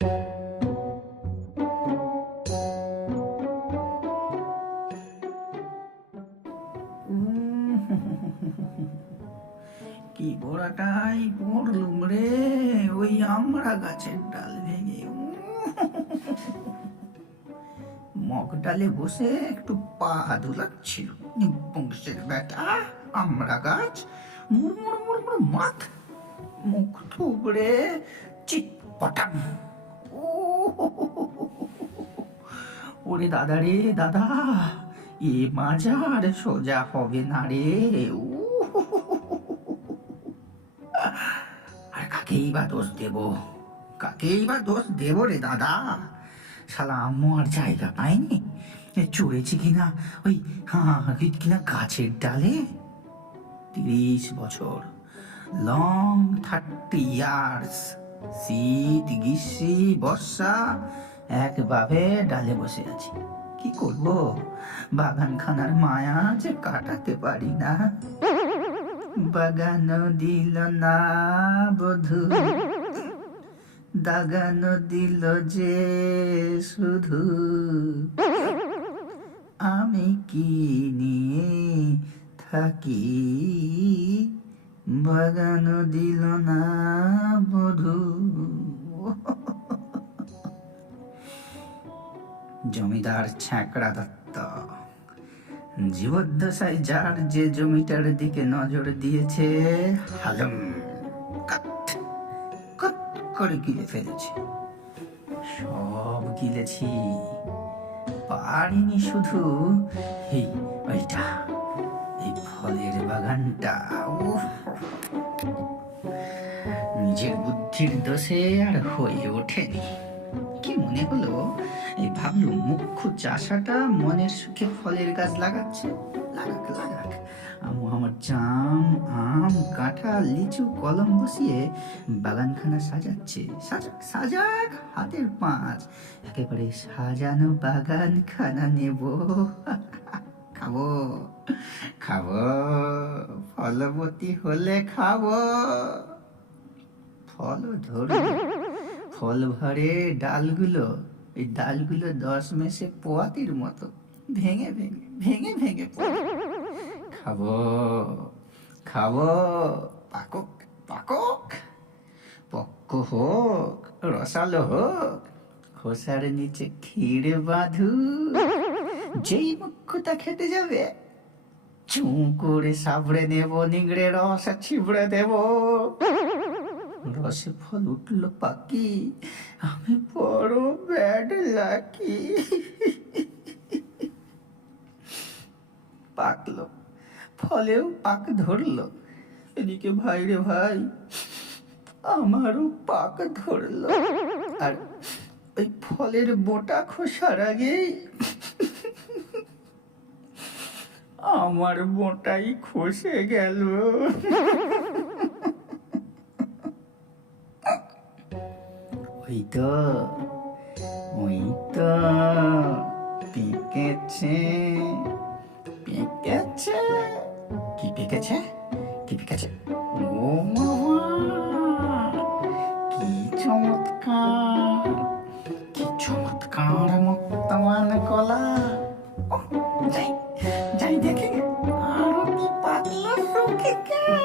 কি পোড়াটাই পড়লুম রে ওই আমড়া গাছের ডাল ভেঙে। মগ ডালে বসে একটু পা দুলাচ্ছিল বংশের বেটা আমড়া গাছ মুড়মুড় মুড়মুড় মাথ মুখ থুবড়ে চিৎপটাং। ওরে দাদা রে দাদা, এ মাজার সোজা হবে না রে। আর কাকেই বা দোষ দেব, কাকেই বা দোষ দেব রে দাদা? শালা আম্মু আর জায়গা পায়নি, চড়েছি কিনা ওই কিনা গাছের ডালে। 30 বছর, লং 30 ইয়ার্স, শীত গ্রীষ্ম বর্ষা একভাবে ডালে বসে আছি। কি করব, বাগানখানার মায়া যে কাটাতে পারি না। বাগানো দিল না বধূ, দাগানো দিল যে শুধু, আমি কি নিয়ে থাকি, বাগানো দিল না বধূ। জমিদার ছ্যাঁকড়া দত্ত জীবদ্দশায় যার যে জমিটার দিকে নজর দিয়েছে হাজম কাট কাট করে গিলে ফেলেছে। সব গিলেছি, পারিনি শুধু এই ওইটা, এই ফলের বাগানটা। নিজের বুদ্ধির দোষে আর হয়ে ওঠেনি। কি মনে হলো, এই ভাবলুম মুখ্য চাষাটা মনের সুখে ফলের গাছ লাগাচ্ছে, লাগাক লাগাক। আমার জাম আম কাঁঠাল লিচু কলম বসিয়ে বাগানখানা সাজাচ্ছে, সাজাক সাজাক, হাতের পাঁচ। একেবারে সাজানো বাগানখানা নেব, খাবো খাবো, ফলবতী হলে খাবো। ফল ধরবে, ফল ভরে ডালগুলো, এই ডালগুলো 10 মেসে পোয়াতির মতো ভেঙে ভেঙে ভেঙে ভেঙে খাবো খাবো। পাকক পাকক, পক্ক হোক রসালো হোক, খোসার নিচে ক্ষীর বাঁধু। যেই মুখ্যটা খেতে যাবে চু করে সাবড়ে নেব, নিংড়ে রস ছিবড়ে দেব। রসে ফল উঠল পাকি, আমি বড় ব্যাড লাকি। পাকলো, ফলেও পাক ধরলো। এদিকে ভাই রে ভাই, আমারও পাক ধরলো। আর ওই ফলের মোটা খোসার আগেই আমার মোটাই খসে গেল। ওই তো ওই তো পেকেছে পেকেছে। কি পেকেছে, কি পেকেছে? ও মামা, কি চমৎকার, কি চমৎকার মুক্তমান কলা। যাই যাই দেখি আরো কি পাতলা শুকিয়ে।